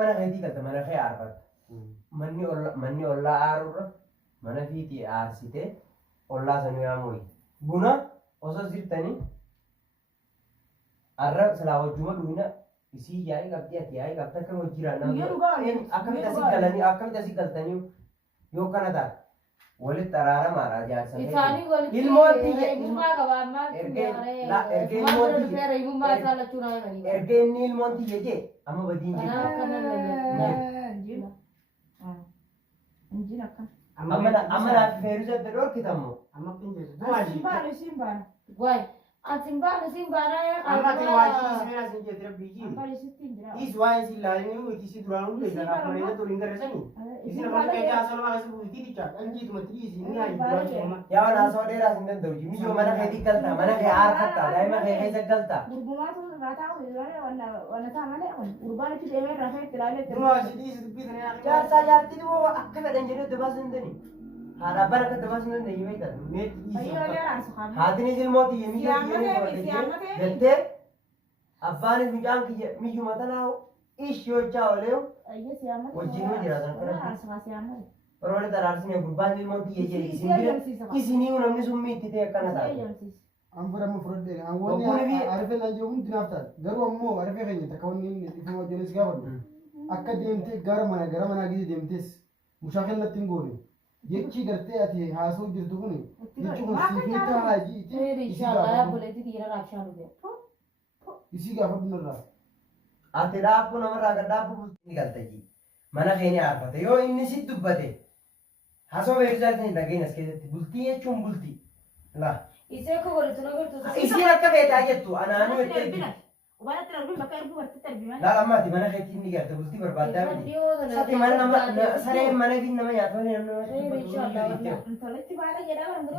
mana keetii galta mana kee aarfatta. Manni ollaa aaruurra mana fiitii aarsitee ollaa sanuu yaamuyi. Buna osoo sirtanii arra silaa wajjuma dhuuna isii yaa'ii qabdii ati yaa'ii qabda akka hojjiiraan akkamitti asii galtanii yoo kana taate walitti araaramaadha jaarsa. Isaanii walitti erga inni ilmoon tiyya jee amma badiin jiru. Amma naaf feerusatti dhorkitammoo. Amma pinjeesu. Waay. Asimbaan amma ati waajjii ismeera sin jettira biyyi is waan isin laalanii uti si duraan hunde kana afreena toliin garasanii isin afaan keetii haasoo nama kasi buutii dicha dhanjiitumatti isin ni hayi duraan sooma yaa waan haasoo dheeraa sin danda'u miyyoo mana keetii galta mana kee aarfatta daa'ima kee keessa galta. Gurgumaatu raataa wanna ta'a malee gurbaan itti deemee rafee itti ilaalee duruma sidii si dubbisan yaa jaarsaa jaartii dhiboo akka fedhan jedhee dabaasu hin danii. Haadha baraka dabaasu hin dandeenye beektan. Haatinis ilmooti miyyoo galtee abbaanis mucaan kiyya miyyuma tanaa ish yochaa oolee wajjin jiraatan kana. Roole daraarsinee gurbaan ilmoon kiyya jedhe isinii namni sun miitti ta'e akkana taate. An fudhamu fudhadhee an wanni arifee lan jiru hundi naaf taate garuu ammoo arifee keenya takka wanni ifuma hojjennes gaafadhu akka deemtee gara manaa gidi deemtees mushaa kennatti hin goone. Jechi gartee ati haasoo jirtu kun jechi kun siifita haajii isii gaafadhu narraa. Ati dhaabbuu namarraa gad dhaabbuu bultii galtaji. Mana keenya aarfate yoo inni si dubbate haasoo beeksisaa hin dhageenye as keessatti bultii jechuun bultii. Isee akka godhatu na godhatu. Isiin akka beekaa jettu anaanuu itti ergi. Lalammaati mana keetii inni garte bultii barbaaddaa miti. Sati mana nama sareen mana fi nama nyaata malee nama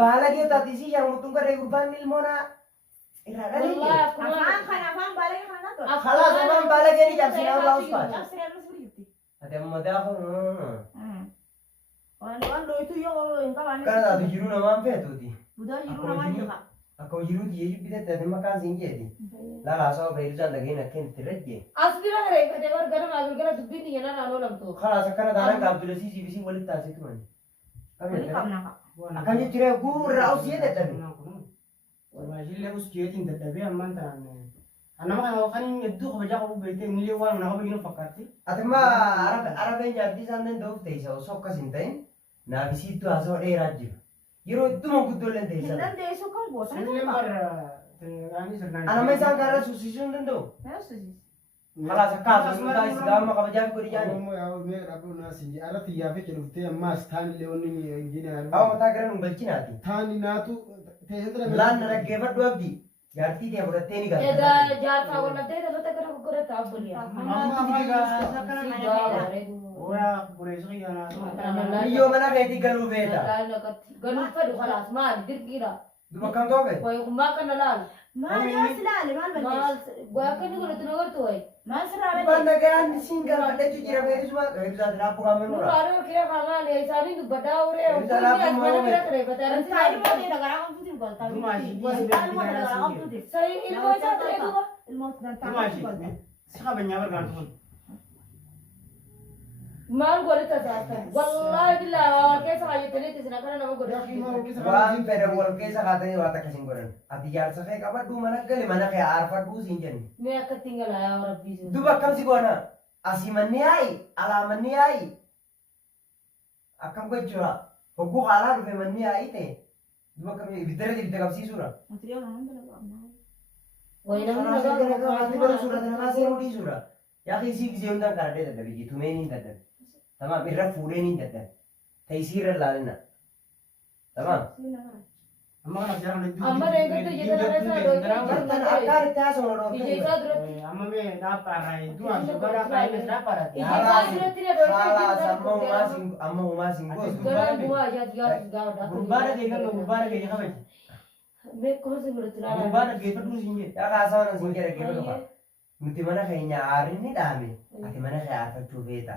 baalagee taati isii sharmuutuun garee gurbaan ilmoonaa irraa dhalee. Kalaas afaan baalagee ni cabsinaa irraa uspaata. Ati amma gaafa kana taatu jiruu namaan feetuuti. Akkuma jiruuti yeeshuu bitatte ati maqaan siin jeeti. Lalaasoo beeksisaan dhageen akkeen itti rajjee. As bira reeffate bargana maagilgala dubbiin dhiyya narraa loolamtu. Kalaas akkana taanaan gaabdula siisii walitti taasisu mani. Akkan jechiree guurraa usii dadhabe. Waajjillee usjeetiin dadhabee ammaan ta'an. Nama kana kan hedduu kabajaa qabu beektee millee waan nama bayyinu fakkaatti. Ati immoo arabeen jaartii isaan danda'uuf ta'isa osoo akkas hin ta'in naafisiittuu haasawaa dheeraa jira. Yeroo idduma guddooleen ta'isa. Dandeessu kan goota. Anama isaan kaarra suusisuu hin danda'u. Kalaas akka haasawaa isaa gaama kabajaa fi godhi jaani. Alatti yaafee jedhuftee ammaas taanillee wanni injiinaa. Haa mataa gara nu galchinaati. Taani naatu Laan dhaggeeffadhu abdii. Jaartii ta'e fudhattee ni galta. Edaa jaartaa walabdee taphatee gara godhata abboliyaa. Biyyoo mana keetii galuu beeta. Galuu fedhu kalaas maali dirqiidha. Duba kan toobe. Wayumaa kana laala. Maal yaasilaale maal balleessu. Akka inni godhatu na godhatu wayi. Maal sirraa Duban nagaan siin gaafadheetu jira beeksisuma. Beeksisaa diraapuu kan manuu dha. Nuraalee olkee qaamaale isaanii dubbataa uree. Mana bira ture maal godhata taatan wallahi billahi keessa hayyatanii tisna kana nama godhatu Waan fedhan wal keessa kaatanii waan akkasiin godhan. Ati jaarsa kee qabadhuu mana gali mana kee aarfadhuu siin jenni. mee akkattiin galaa yaa rabbii sun Duba akkamsi goona asii manni yaa'i alaa manni yaa'i akkam gochuudha. Hogguu haalaa dhufe manni yaa'i ta'e duba akkam ibiddara ibidda qabsiisuudha. wayi namni Namni bara suuraa namaa seenuu dhiisuudha. Yaa keessii gisee hundaan kadhadhee dadhabe jitumeen hin dadhabe. Tamam irra fuudheen hin dadhabe. Ta'isii irra ilaalina. Tamam. Amma kana seeraan hedduu. amma reeggatu ijata Bartan akkaan itti haasawna dhoofee. ijeesaa duratti Amma mee dhaabbaarraa hedduu haasoo gara baay'ee dhaabbaarratti. ijeesaa duratti na Haalaas amma dhoofee uumaa siin gootu. gara bu'aa ijaati gaafadha Gurbaana kee galma gurbaana kee kabaji. mee kooti godhatu laala Gurbaana kee fadhuu siin jedhe. Yaa haasawna siin jedhe geefa dhufa. Nuti mana keenya aarin ni dhaame. Ati mana kee aarfachuu feeta.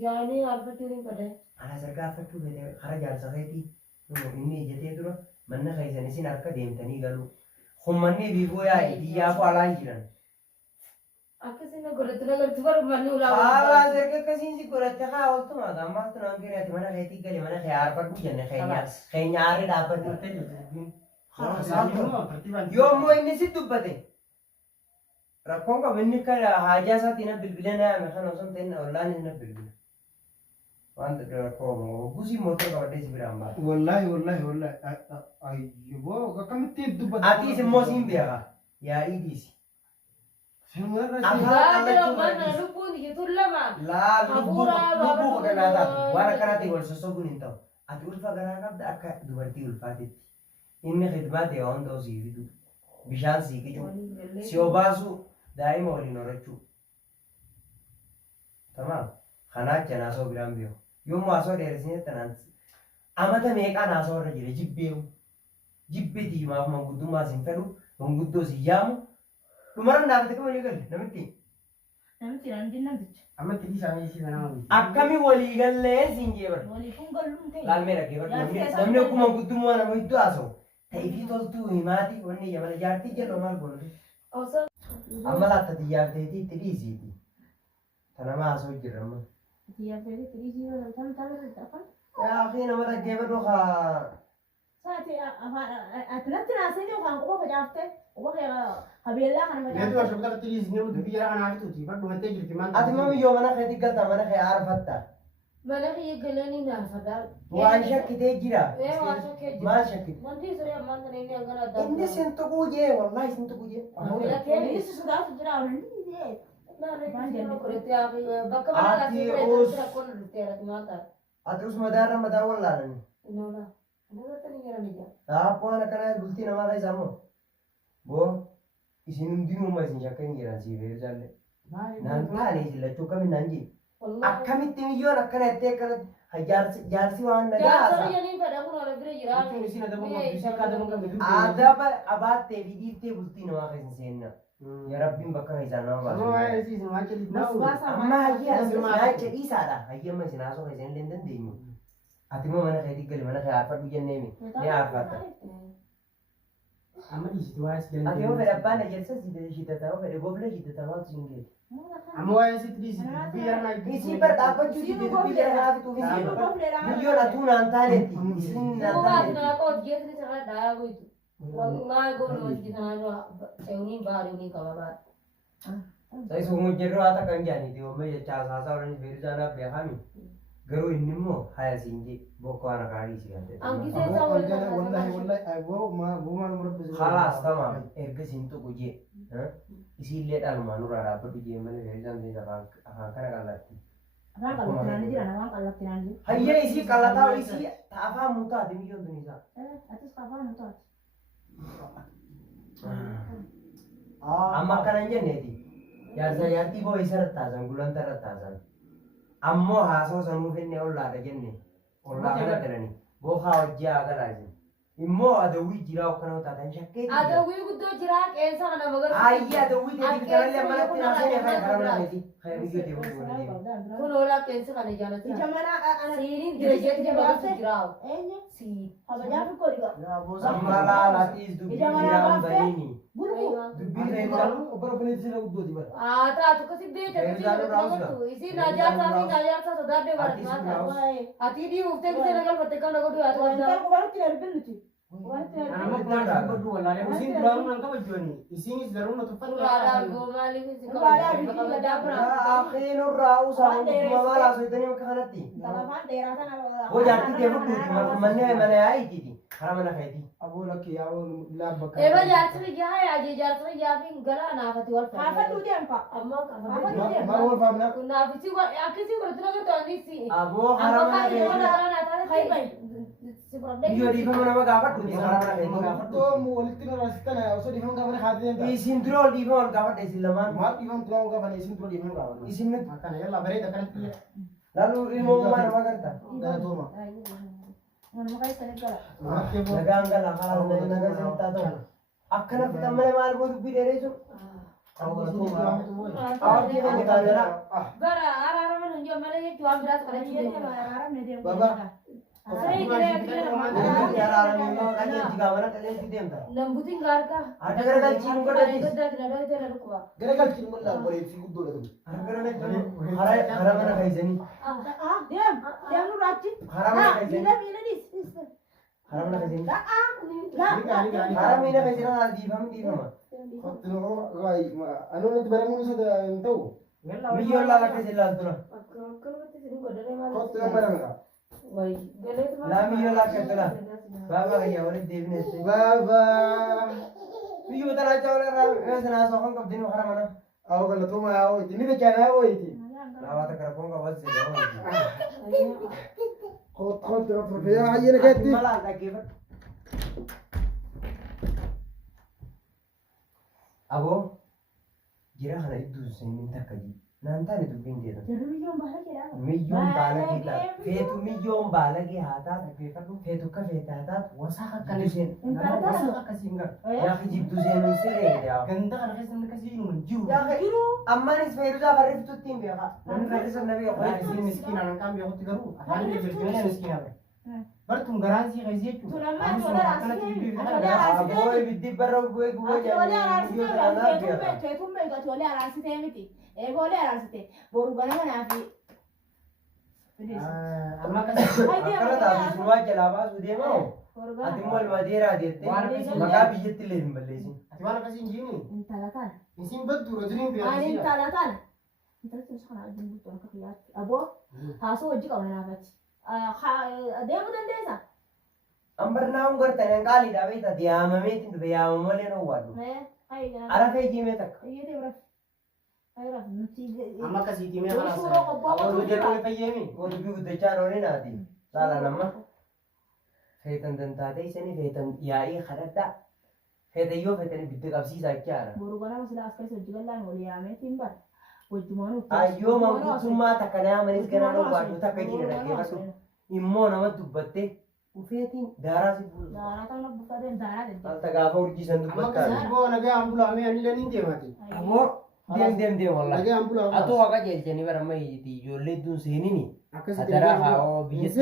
jaanii alfachuu hin fedhe Ana sargaa aarfachuu feete kara jaarsa keetii. Inni ijjatee dura manna keessan isin harka deemtanii galu. Hummanni biifoo yaa'i biyyaafuu alaa hin jiran. Akkasina godhatu nagartu barbaannu ulaa. Haala erga akkasiin si godhatte haa ooltu maata ammaas tunaan firiyaati mana keetii galee mana kee aarbadhu jenne keenya aarii dhaabbate. Yoo immoo inni si dubbate rakkoon qabu inni kan haajaa isaatiin na bilbilee na yaame kan osoo hin ta'in ollaan inni na bilbile. Wanta rakkoo gusii mootii qabadhee si biraan baate. Wallahi. Ayyoo akkamitti dubbata. Atiis immoo siin beeka yaa'ii dhiisi. Lubbuu godhanaa taatu waan akkanaatiin wal sossobuun hin ta'u. Ati ulfa garaa qabda akka dubartii ulfaatetti. Inni khidmaa ta'e waan ta'u sii fidu. Bishaan sii qicuu. Si obaasuu daa'ima waliin horachuu. Tamaam. Kanaaf janaasoo biraan beeku. Yommuu haasoo dheeressine tanaan amata meeqaa naasoo irra jira jibbeewu. Jibbee diimaaf manguddummaa siin fedhu manguddoo si yaamu. Dhumarra dhaabate kama ni galle namitti. Namichi namti namticha. Amatti isaanii si banama. Akkami walii gallee siin jeebar. Walii kun galluun ta'e. Laalmee dhaggeeffattu namni akkuma guddummaa nama hedduu haasa'u. Ta'ifii toltuu himaati wanni yamana jaartii jedhu maal godhu. Amma laattati yaarteetii itti dhiisiiti. Tanama haasa'u jirra amma. Yaafeeti tiriisii yoo ta'an taphatan. Yaa akhi nama dhaggeeffadhu haa. Saati atinatti naasanii yookaan quba facaaftee quba qabeellaa kana Nanti facaaftee. washo kata tiri sini udah biar anak itu tiba dua mati jadi mana? Ati mami yoo mana keetii galta mana kee aarfatta. Mana kiyya galanii naafadaa. Waan shakkitee jira. Waan shakkee jira. Maal shakkite? Wanti siree ammaan kana inni hangana adda. Inni sin tuquu jee wallahi sin tuquu jee. Inni sodaatu jira waan Bakka mana kasih rakkoon dhufteera maata. Ati us madaarra madaa wallaalani. Nola. Nagarta ni gara nija. Dhaaboo waan akkanaa bultii namaa keessaa immoo. Boo isin hundinuu isin shakka hin jiran siifee jaalle. Naan taane isin lachuu kamiin naan jee. Akkamitti miyyoon akkana jettee akkana jaarsi waan nagaa Jaarsa haasa. yaniin fedha kun wala bira jira. Itu sini ada bangga, bisa kada bangga begitu. Adaba qabaattee fi dhiiftee bultii namaa keessa seenna. Ya Rabbiin bakka keessaa nama baasu. Semua sih semua jadi tahu. Amma hayyaa naacha dhiisaadha. Hayyama isin haasoo keessa illee hin dandeenyu. Ati immoo mana keetii gali mana kee aarfadhu jenneemi. Ni aarfatta. Amma di situ wajah Ati jalan. yoo fedhe abbaan ajeelsa shiddata yoo fedhe gobla shiddata maaltu sin geessu. Amma wajah situ di situ biar anak itu. Isii bar dhaabbachuu didee dubbii jala kanaa fixuuf hin jiru. Biyyoon atuu naan taanetti. Isin naan Duubaatu taanetti. naa qoot geessi sana dhaayaa goitu. Wallahi goonu hojii sanaa seewuniin baaduu qaba baadha. Sai sun hojjedhu haa takkan jaaniiti oomishee jecha haasaa waliin fedhu isaanaaf beekami. Garuu inni immoo haya siin jee bokkoo ana kaadhii si galte. Khalaas tamaam erga siin tuqu jee. Isiillee dhaalumaan nurraa dhaabbadhu jee malee fedhu isaan afaan kana qal'atti. Afaan qallattinaan jira namaan qallattinaan jira. Hayyee isii qallataa isii afaan mutaati miyyoon tun isaa. Atis afaan mutaati. Amma akkana hin jenneeti. Jaartii boo isa rattaasan gulanta rattaasan. Ammoo haasoo sanuu fennee ollaadha jenne. Ollaa kana galanii. Boo haa hojii haa galaasin. Immoo adawwii jiraa akkana taatan shakkeeti. Adawwii guddoo jira qeensa kana magarsu. Ayyi adawwii teetii kanallee manatti naasee kan karaa nameeti. Kan biyyoo deemu deemu. Kun oolaa qeensa kana jaalata. Ija mana Siiniin direjeetti magarsu jiraawu. eenyu Sii. kabajaa fi kodhiga. Amma laalaatiis dubbii jiraan baniini. Bulku. Dubbii reegaa. Haa taatu kasi beekta kasi magarsu. Isiin ajaarsaa fi ajaarsaa sodaadde baratmaata. Ati dhiibuuftee bisee nagalfatte kan godhu yaa ta'u. Wanti walitti darbin nuti. Walitti darbin. Anak muda berdua lah. Yang sini baru nangkap aja nih. Di sini sekarang untuk Duraadhaa goomaaliif si Akhiinurraa usaa uumamaa laasooyitanii bakka kanatti. Afaan dheeraa sana. Boo jaartii deemuudhuuti mannee mana yaa'iitiiti. Karaa mana keetii. Eba jaarsi biyyaa yaajee jaarsi biyyaa fi gara naafati wal fayyadu. Kaafadhuu deempa. Amma Kaafadhuu deempa. naafichi akkasii godhatu nama ta'anis. Aboo karaa mana keetii. Kaayibay. Biyyoo dhiifama nama gaafadhuuti karaa mana keetii. Isin dura ol dhiifama ol gaafadha isin lamaan. Isin nuti. akan ya lah beri akan dia. Lalu ilmummaa nama garta. Manuma kai sana kala. Nagaan gala haala nagaa sintaa ta'u. Akkana fitan malee maal boo dubbii dheeree jiru. Awwaartii keenya kaanera. Bara araaraman hin jiru malee jechuun waan biraas kana Iya dia jiru. marah nih dia. Baba. Lambutin garka. Ada garagalchiin godhati. Garagalchiin mul'ata boleettii guddoodha kun. Hara mana kaysanii. Deem nurraachi. Hara mana kaysanii. Miila dhiis. Hara mana kaysanii. Hara miila kaysanii dhiifama. Kottu anoonatti baramuun isa hin ta'u. Biyyoon laala akka isin laaltu na. Kottu nama baramudha. Laa biyyoon laala akka isin laaltu. Baabaa kayyaa walitti deebineessu. Baabaa. Biyyu talaacha walirraa yoo isin haasoo kan qabdinu hara mana. Awo galatooma yaa hoyti. Inni beekaan yaa hoyti. Laawata kara kun qabal seera hoyti. Kottu yaa hayyina keetti. Malaan dhaggeeffadhu. Aboo jira kana iddoo seenin takka ji. Naan taane dubbiin jedhan. Jarri biyyoon baala jedhama. Miyyoon baalagee taatu. Feetu miyyoon baalagee haa taatu. Feetu akka feete haa taatu. Wasaa akka isheen. Wasaa akkasiin gara. Yaa jibdu seenuun siree yaa. Ganda kana keessa namni akkasii hin jiru. Yaa ammaanis fayyadamaa barreeffatutti hin beekaa. Namni fayyadamaa nabi Waan isin miskiina nan kan beekutti garuu afaan jirbilee miskiina bare. Bartuun garaan sii qaisi jechuudha. Tulammaa tolee Aboo ibiddi barra bu'ee guboo jedhanii. Keetuun beekaa tolee araarsitee miti. Eegoolee araarsite boru ganama naafi. Amma akkasii. Akkana taatu suuraa jalaa baasuu deemaa. Ati immoo ilma deeraa jettee maqaa biyyatti illee hin balleessin. Ati waan akkasii hin jiini. Intala kana. Isin baddu rajiniin Ani beekamsiidha. intala kana. Intala kana wajjin bultu akka kiyyaatti. Aboo haasoo hojii qaba naafatti. Deemuu dandeessaa? Ambarnaan gartanii qaaliidhaa beektaa yaamameetiin dhufe yaamama malee na waaddu. Arafee jiimee takka. Amma akkasiitii mee kanaas. Oduu jedhuun fayyemi. Oduu guddachaa oolin naati. Saala nama. Feetan dantaatee isanii feetan yaa'ii kadhadhaa. Feetan yoo feetan ibidda qabsiisaa jechaadha. Boru ganama silaa as keessa hojii gallaan olii yaameetiin bara. Wajjumaan Ayyoo manguutummaa takka na yaamanis ganaa na waaddu takka jira dhaggeeffatu. Immoo nama dubbattee ufeetiin daaraa si buusu. Daaraa ta'uu buffatee daaraa deddeebi'a. Alta gaafa urjiisan Amma dubbattaa. akkasii boo nagaa ambulaamee ani illee ni deemati. Ammoo deem wallaahi. Nagaa ambulaa. Atoo waaqa jeelchanii bara amma ijoollee duun seenini. Akkasitti Adaraa haa biyyattis.